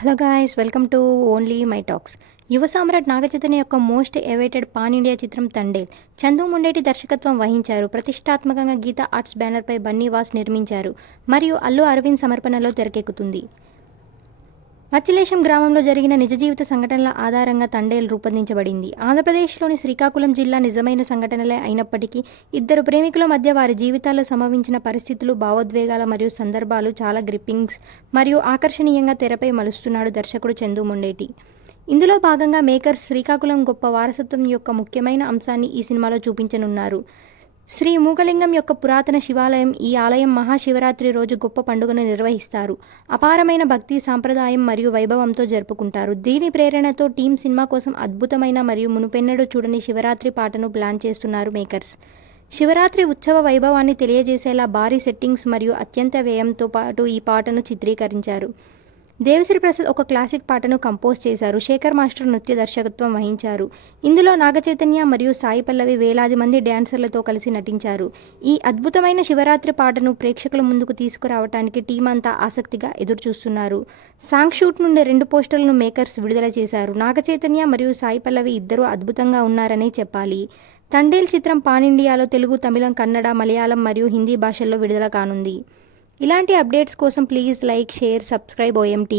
Hello guys, welcome to only my talks. యువ సామ్రాట్ నాగచైతన్య యొక్క most awaited pan India చిత్రం తండేల్ చందు ముండేటి దర్శకత్వం వహించారు. ప్రతిష్టాత్మకంగా గీతా ఆర్ట్స్ బ్యానర్పై బన్నీవాస్ నిర్మించారు మరియు అల్లు అరవింద్ సమర్పణలో తెరకెక్కుతుంది. మచిలేశం గ్రామంలో జరిగిన నిజ జీవిత సంఘటనల ఆధారంగా తండేల్ రూపొందించబడింది. ఆంధ్రప్రదేశ్లోని శ్రీకాకుళం జిల్లా నిజమైన సంఘటనలే అయినప్పటికీ ఇద్దరు ప్రేమికుల మధ్య వారి జీవితాల్లో సంభవించిన పరిస్థితులు, భావోద్వేగాల మరియు సందర్భాలు చాలా గ్రిప్పింగ్స్ మరియు ఆకర్షణీయంగా తెరపై మలుస్తున్నాడు దర్శకుడు చందు మొండేటి. ఇందులో భాగంగా మేకర్స్ శ్రీకాకుళం గొప్ప వారసత్వం యొక్క ముఖ్యమైన అంశాన్ని ఈ సినిమాలో చూపించనున్నారు. శ్రీ మూకలింగం యొక్క పురాతన శివాలయం. ఈ ఆలయం మహాశివరాత్రి రోజు గొప్ప పండుగను నిర్వహిస్తారు. అపారమైన భక్తి, సాంప్రదాయం మరియు వైభవంతో జరుపుకుంటారు. దీని ప్రేరణతో టీం సినిమా కోసం అద్భుతమైన మరియు మునుపెన్నడూ చూడని శివరాత్రి పాటను ప్లాన్ చేస్తున్నారు మేకర్స్. శివరాత్రి ఉత్సవ వైభవాన్ని తెలియజేసేలా భారీ సెట్టింగ్స్ మరియు అత్యంత వ్యయంతో పాటు ఈ పాటను చిత్రీకరించారు. దేవిశ్రీ ప్రసాద్ ఒక క్లాసిక్ పాటను కంపోజ్ చేశారు. శేఖర్ మాస్టర్ నృత్య దర్శకత్వం వహించారు. ఇందులో నాగచైతన్య మరియు సాయి పల్లవి వేలాది మంది డ్యాన్సర్లతో కలిసి నటించారు. ఈ అద్భుతమైన శివరాత్రి పాటను ప్రేక్షకుల ముందుకు తీసుకురావడానికి టీం అంతా ఆసక్తిగా ఎదురుచూస్తున్నారు. సాంగ్ షూట్ నుండి 2 పోస్టర్లను మేకర్స్ విడుదల చేశారు. నాగచైతన్య మరియు సాయి పల్లవి ఇద్దరూ అద్భుతంగా ఉన్నారనే చెప్పాలి. తండేల్ చిత్రం పాన్ ఇండియాలో తెలుగు, తమిళం, కన్నడ, మలయాళం మరియు హిందీ భాషల్లో విడుదల కానుంది. ఇలాంటి అప్డేట్స్ కోసం please like, share, subscribe OMT.